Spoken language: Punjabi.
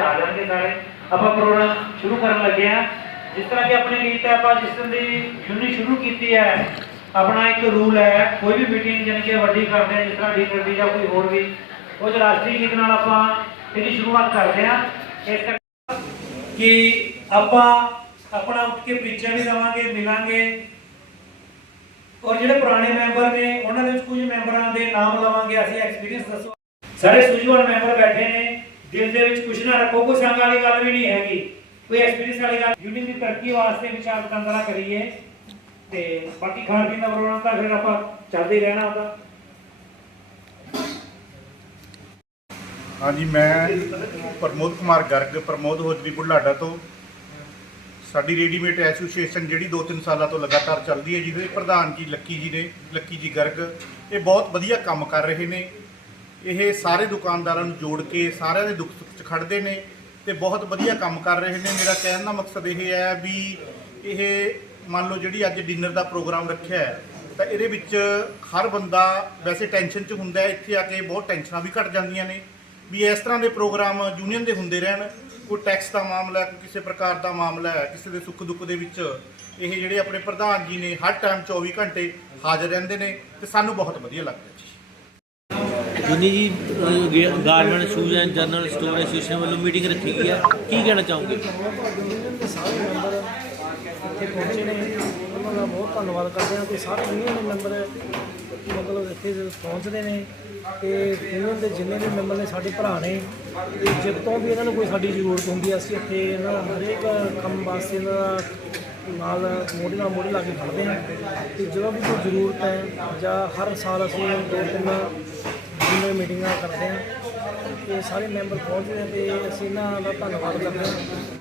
ਆ ਜਾਣਗੇ ਸਾਰੇ। ਆਪਾਂ ਪ੍ਰੋਗਰਾਮ ਸ਼ੁਰੂ ਕਰਨ ਲੱਗੇ ਆ ਜਿਸ ਤਰ੍ਹਾਂ ਕਿ ਆਪਣੀ ਰੀਤ ਹੈ, ਆਪਾਂ ਜਿਸ ਦਿਨ ਦੀ ਯੂਨਿਟ ਸ਼ੁਰੂ ਕੀਤੀ ਹੈ, ਆਪਣਾ ਇੱਕ ਰੂਲ ਹੈ, ਕੋਈ ਵੀ ਮੀਟਿੰਗ ਜਾਣੀ ਕਿ ਵੱਡੀ ਕਰਦੇ ਆ ਜਿਸ ਤਰ੍ਹਾਂ ਡੀਨਰ ਦੀ ਜਾਂ ਕੋਈ ਹੋਰ ਵੀ, ਉਹ ਜੋ ਰਾਸ਼ਟਰੀ ਗੀਤ ਨਾਲ ਆਪਾਂ ਇਹਦੀ ਸ਼ੁਰੂਆਤ ਕਰਦੇ ਆ ਇਸ ਕਿ ਆਪਾਂ ਆਪਣਾ ਉੱਠ ਕੇ ਪ੍ਰੀਚਾ ਵੀ ਦਵਾਂਗੇ ਮਿਲਾਂਗੇ। ਔਰ ਜਿਹੜੇ ਪੁਰਾਣੇ ਮੈਂਬਰ ਨੇ, ਉਹਨਾਂ ਦੇ ਵਿੱਚ ਕੁਝ ਮੈਂਬਰਾਂ ਦੇ ਨਾਮ ਲਵਾਂਗੇ। ਅਸੀਂ ਐਕਸਪੀਰੀਅੰਸ ਦੱਸੋ। ਸਾਰੇ ਸੂਝਵਾਨ ਮੈਂਬਰ ਬੈਠੇ ਨੇ। ਦਿਲ ਦੇ ਵਿੱਚ ਕੁਝ ਨਾ ਰੱਖੋ, ਕੋਈ ਸੰਗ ਵਾਲੀ ਗੱਲ ਵੀ ਨਹੀਂ ਹੈਗੀ। ਕੋਈ ਐਕਸਪੀਰੀਅੰਸ ਵਾਲੀ ਗੱਲ ਯੂਨਿਟ ਦੀ ਤਰੱਕੀ ਵਾਸਤੇ ਵਿਚਾਰ ਵਟਾਂਦਰਾ ਕਰੀਏ। ਤੇ ਬਾਕੀ ਖਾਣ ਪੀਣ ਦਾ ਪ੍ਰੋਗਰਾਮ ਤਾਂ ਫਿਰ ਆਪਾਂ ਚੱਲਦੇ ਰਹਿਣਾ ਉਹਦਾ। ਹਾਂਜੀ, ਮੈਂ ਪ੍ਰਮੋਦ ਕੁਮਾਰ ਗਰਗ, ਪ੍ਰਮੋਦ ਹੋਜਰੀ ਬੁਢਲਾਡਾ ਤੋਂ। ਸਾਡੀ ਰੈਡੀਮੇਡ ਐਸੋਸੀਏਸ਼ਨ ਜਿਹੜੀ 2-3 ਸਾਲਾਂ ਤੋਂ ਲਗਾਤਾਰ ਚੱਲਦੀ ਹੈ ਜਿਹਦੇ ਪ੍ਰਧਾਨ ਜੀ, ਲੱਕੀ ਜੀ ਨੇ, ਲੱਕੀ ਜੀ ਗਰਗ। ਇਹ ਬਹੁਤ ਵਧੀਆ ਕੰਮ ਕਰ ਰਹੇ ਨੇ। ਇਹ ਸਾਰੇ ਦੁਕਾਨਦਾਰਾਂ ਨੂੰ ਜੋੜ ਕੇ ਸਾਰਿਆਂ ਦੇ ਦੁੱਖ ਸੁੱਖ 'ਚ ਖੜਦੇ ਨੇ ਤੇ ਬਹੁਤ ਵਧੀਆ ਕੰਮ ਕਰ ਰਹੇ ਨੇ। ਮੇਰਾ ਕਹਿਣ ਦਾ ਮਕਸਦ ਇਹ ਹੈ ਵੀ ਇਹ ਮੰਨ ਲਓ ਜਿਹੜੀ ਅੱਜ ਡਿਨਰ ਦਾ ਪ੍ਰੋਗਰਾਮ ਰੱਖਿਆ ਹੈ, ਤਾਂ ਇਹਦੇ ਵਿੱਚ ਹਰ ਬੰਦਾ ਵੈਸੇ ਟੈਨਸ਼ਨ 'ਚ ਹੁੰਦਾ ਇੱਥੇ ਆ ਕੇ ਬਹੁਤ ਟੈਨਸ਼ਨਾਂ ਵੀ ਘਟ ਜਾਂਦੀਆਂ ਨੇ ਵੀ ਇਸ ਤਰ੍ਹਾਂ ਦੇ ਪ੍ਰੋਗਰਾਮ ਯੂਨੀਅਨ ਦੇ ਹੁੰਦੇ ਰਹਿਣ। ਕੋਈ ਟੈਕਸ ਦਾ ਮਾਮਲਾ ਕੋਈ ਕਿਸੇ ਪ੍ਰਕਾਰ ਦਾ ਮਾਮਲਾ ਹੈ, ਕਿਸੇ ਦੇ ਸੁੱਖ ਦੁੱਖ ਦੇ ਵਿੱਚ ਇਹ ਜਿਹੜੇ ਆਪਣੇ ਪ੍ਰਧਾਨ ਜੀ ਨੇ ਹਰ ਟਾਈਮ 24 ਘੰਟੇ ਹਾਜ਼ਰ ਰਹਿੰਦੇ ਨੇ ਤੇ ਸਾਨੂੰ ਬਹੁਤ ਵਧੀਆ ਲੱਗਦਾ ਜੀ ਜੁਨੀ ਜੀ garment shoes and general store association ਵੱਲੋਂ ਮੀਟਿੰਗ ਰੱਖੀ ਗਈ ਹੈ। ਕੀ ਕਹਿਣਾ ਚਾਹੋਗੇ? ਯੂਨੀਅਨ ਦੇ ਸਾਰੇ ਮੈਂਬਰ ਇੱਥੇ ਪਹੁੰਚੇ ਨੇ। ਉਹਨਾਂ ਦਾ ਬਹੁਤ ਧੰਨਵਾਦ ਕਰਦੇ ਹਾਂ ਕਿ ਸਾਰੇ ਯੂਨੀਅਨ ਦੇ ਮੈਂਬਰ ਮਤਲਬ ਇੱਥੇ ਪਹੁੰਚਦੇ ਨੇ ਤੇ ਯੂਨੀਅਨ ਦੇ ਜਿੰਨੇ ਵੀ ਮੈਂਬਰ ਨੇ, ਸਾਡੇ ਭਰਾ ਨੇ, ਤੇ ਜਦੋਂ ਵੀ ਇਹਨਾਂ ਨੂੰ ਕੋਈ ਸਾਡੀ ਜ਼ਰੂਰਤ ਹੁੰਦੀ ਹੈ, ਅਸੀਂ ਇੱਥੇ ਇਹਨਾਂ ਦਾ ਹਰੇਕ ਕੰਮ ਵਾਸਤੇ ਇਹਨਾਂ ਦਾ ਨਾਲ ਮੋਢੇ ਨਾਲ ਮੋਢੇ ਲਾ ਕੇ ਖੜਦੇ ਹਾਂ। ਤੇ ਜਦੋਂ ਵੀ ਕੋਈ ਜ਼ਰੂਰਤ ਹੈ ਜਾਂ ਹਰ ਸਾਲ ਅਸੀਂ ਦੋ ਤਿੰਨ ਯੂਨੀਅਨ ਮੀਟਿੰਗਾਂ ਕਰਦੇ ਹਾਂ ਤੇ ਸਾਰੇ ਮੈਂਬਰ ਪਹੁੰਚਦੇ ਆ ਤੇ ਅਸੀਂ ਇਹਨਾਂ ਦਾ ਧੰਨਵਾਦ ਕਰਦੇ ਹਾਂ